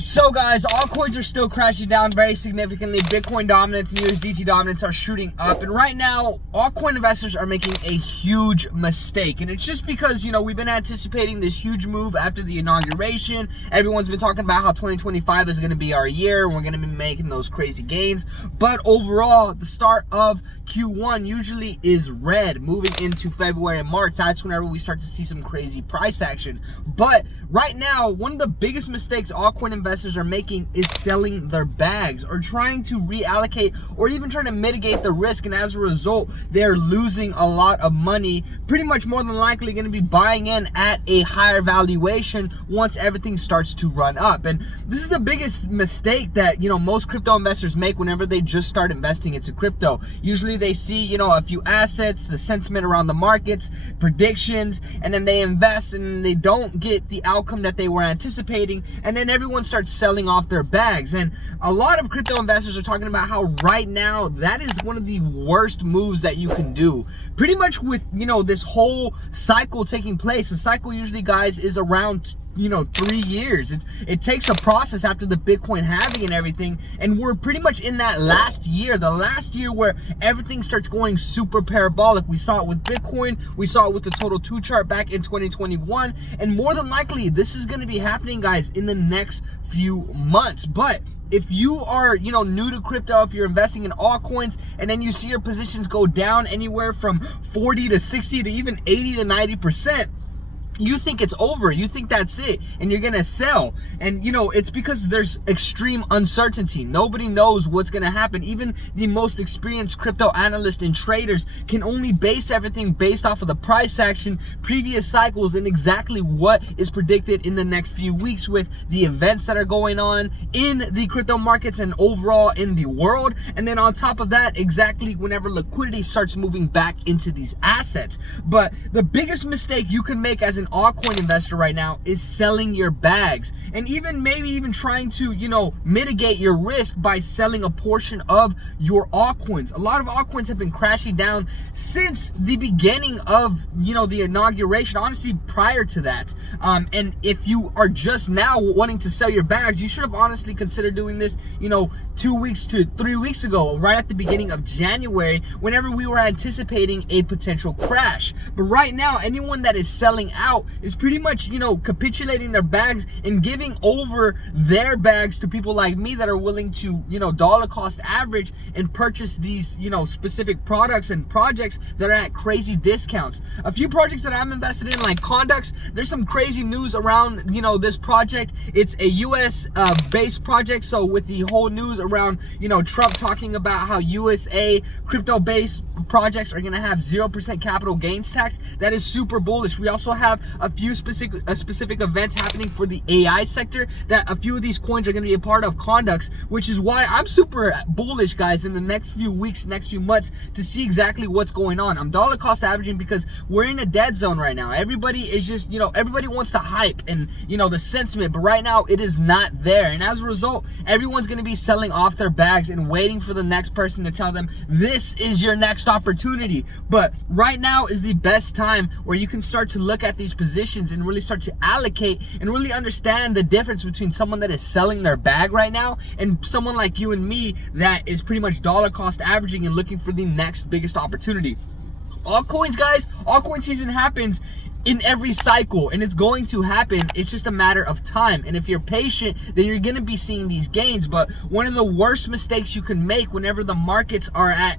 So guys, altcoins are still crashing down very significantly. Bitcoin dominance and USDT dominance are shooting up. And right now, altcoin investors are making a huge mistake. And it's just because, we've been anticipating this huge move after the inauguration. Everyone's been talking about how 2025 is going to be our year and we're going to be making those crazy gains. But overall, the start of Q1 usually is red. Moving into February and March, that's whenever we start to see some crazy price action. But right now, one of the biggest mistakes altcoin investors are making is selling their bags or trying to reallocate or even trying to mitigate the risk, and as a result they're losing a lot of money, pretty much more than likely going to be buying in at a higher valuation once everything starts to run up. And this is the biggest mistake that most crypto investors make whenever they just start investing into crypto. Usually they see a few assets, the sentiment around the markets, predictions, and then they invest and they don't get the outcome that they were anticipating, and then everyone starts selling off their bags. And a lot of crypto investors are talking about how right now that is one of the worst moves that you can do. Pretty much with this whole cycle taking place. The cycle usually, guys, is around 3 years. It takes a process after the Bitcoin halving and everything, and we're pretty much in that last year, the last year where everything starts going super parabolic. We saw it with Bitcoin, we saw it with the total 2 chart back in 2021, and more than likely this is going to be happening, guys, in the next few months. But if you are new to crypto, if you're investing in altcoins and then you see your positions go down anywhere from 40 to 60 to even 80 to 90%, you think it's over, you think that's it, and you're gonna sell. And it's because there's extreme uncertainty. Nobody knows what's gonna happen. Even the most experienced crypto analysts and traders can only base everything based off of the price action, previous cycles, and exactly what is predicted in the next few weeks with the events that are going on in the crypto markets and overall in the world. And then on top of that, exactly whenever liquidity starts moving back into these assets. But the biggest mistake you can make as an altcoin investor right now is selling your bags, and maybe even trying to mitigate your risk by selling a portion of your altcoins. A lot of altcoins have been crashing down since the beginning of the inauguration, honestly prior to that. And if you are just now wanting to sell your bags, you should have honestly considered doing this 2 weeks to 3 weeks ago, right at the beginning of January, whenever we were anticipating a potential crash. But right now, anyone that is selling out is pretty much capitulating their bags and giving over their bags to people like me that are willing to dollar cost average and purchase these specific products and projects that are at crazy discounts. A few projects that I'm invested in, like Conducts, there's some crazy news around this project. It's a US based project, so with the whole news around Trump talking about how USA crypto based projects are going to have 0% capital gains tax, that is super bullish. We also have a few specific events happening for the AI sector that a few of these coins are going to be a part of. Conducts, which is why I'm super bullish, guys, in the next few weeks, next few months, to see exactly what's going on. I'm dollar cost averaging because we're in a dead zone right now. Everybody is just everybody wants the hype and the sentiment, but right now it is not there, and as a result everyone's going to be selling off their bags and waiting for the next person to tell them this is your next opportunity. But right now is the best time where you can start to look at these positions and really start to allocate and really understand the difference between someone that is selling their bag right now and someone like you and me that is pretty much dollar cost averaging and looking for the next biggest opportunity. Altcoins, guys, altcoin season happens in every cycle, and it's going to happen. It's just a matter of time, and if you're patient, then you're going to be seeing these gains. But one of the worst mistakes you can make whenever the markets are at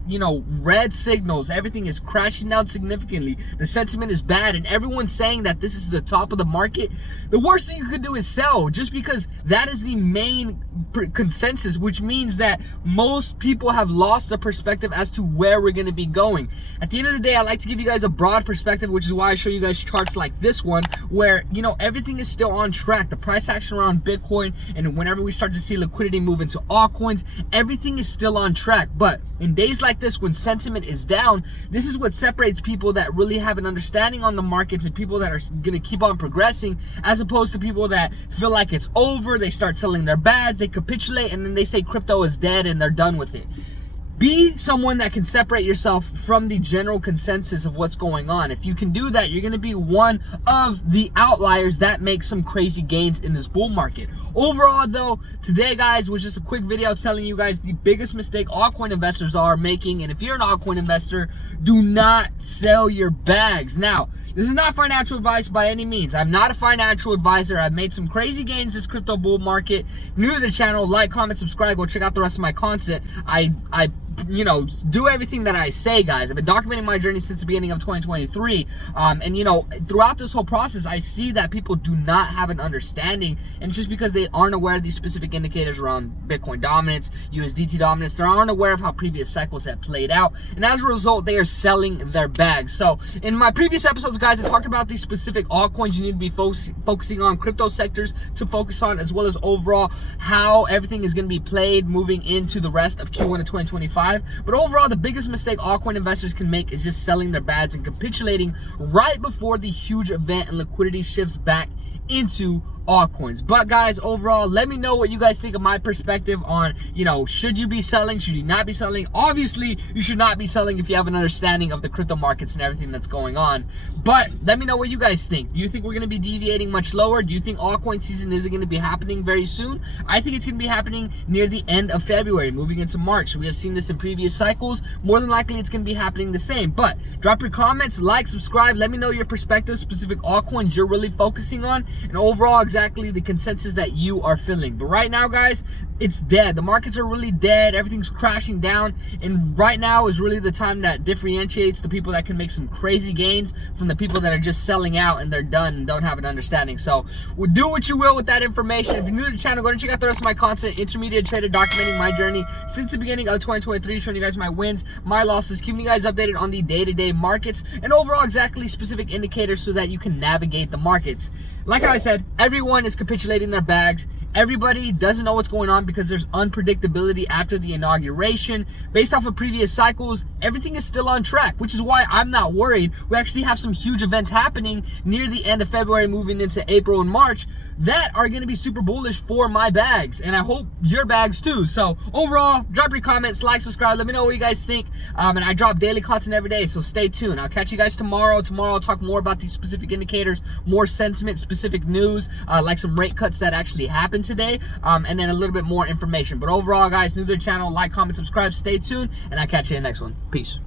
red signals, everything is crashing down significantly, the sentiment is bad, and everyone's saying that this is the top of the market, the worst thing you could do is sell, just because that is the main consensus, which means that most people have lost the perspective as to where we're going to be going. At the end of the day, I like to give you guys a broad perspective, which is why I show you guys charts like this one, where everything is still on track. The price action around Bitcoin, and whenever we start to see liquidity move into altcoins, everything is still on track. But in days like this, when sentiment is down, this is what separates people that really have an understanding on the markets and people that are going to keep on progressing, as opposed to people that feel like it's over, they start selling their bags, they capitulate, and then they say crypto is dead and they're done with it. be someone that can separate yourself from the general consensus of what's going on. If you can do that, you're going to be one of the outliers that make some crazy gains in this bull market. Overall though, today guys was just a quick video telling you guys the biggest mistake altcoin investors are making. And if you're an altcoin investor, do not sell your bags. Now, this is not financial advice by any means. I'm not a financial advisor. I've made some crazy gains this crypto bull market. New to the channel, like, comment, subscribe, go check out the rest of my content. I do everything that I say, guys. I've been documenting my journey since the beginning of 2023. And throughout this whole process, I see that people do not have an understanding. And just because they aren't aware of these specific indicators around Bitcoin dominance, USDT dominance, they aren't aware of how previous cycles have played out. And as a result, they are selling their bags. So in my previous episodes, guys, I talked about these specific altcoins you need to be focusing on, crypto sectors to focus on, as well as overall how everything is going to be played moving into the rest of Q1 of 2025. But overall, the biggest mistake altcoin investors can make is just selling their bags and capitulating right before the huge event and liquidity shifts back into altcoins. But guys, overall, let me know what you guys think of my perspective on, should you be selling, should you not be selling? Obviously, you should not be selling if you have an understanding of the crypto markets and everything that's going on. But let me know what you guys think. Do you think we're going to be deviating much lower? Do you think altcoin season is going to be happening very soon? I think it's going to be happening near the end of February, moving into March. We have seen this in previous cycles. More than likely, it's going to be happening the same. But drop your comments, like, subscribe. Let me know your perspective, specific altcoins you're really focusing on, and overall exactly the consensus that you are feeling. But right now, guys, it's dead. The markets are really dead. Everything's crashing down. And right now is really the time that differentiates the people that can make some crazy gains from the people that are just selling out and they're done and don't have an understanding. So do what you will with that information. If you're new to the channel, go and check out the rest of my content. Intermediate trader, documenting my journey since the beginning of 2023, showing you guys my wins, my losses, keeping you guys updated on the day-to-day markets and overall exactly specific indicators so that you can navigate the markets. Like I said, everyone is capitulating their bags. Everybody doesn't know what's going on because there's unpredictability after the inauguration. Based off of previous cycles, everything is still on track, which is why I'm not worried. We actually have some huge events happening near the end of February, moving into April and March, that are going to be super bullish for my bags, and I hope your bags too. So overall, drop your comments, like, subscribe, let me know what you guys think. And I drop daily content every day, so stay tuned. I'll catch you guys tomorrow. I'll talk more about these specific indicators, more sentiment, specific news, like some rate cuts that actually happened today, and then a little bit more information. But overall, guys, new to the channel, like, comment, subscribe, stay tuned, and I'll catch you in the next one. Peace.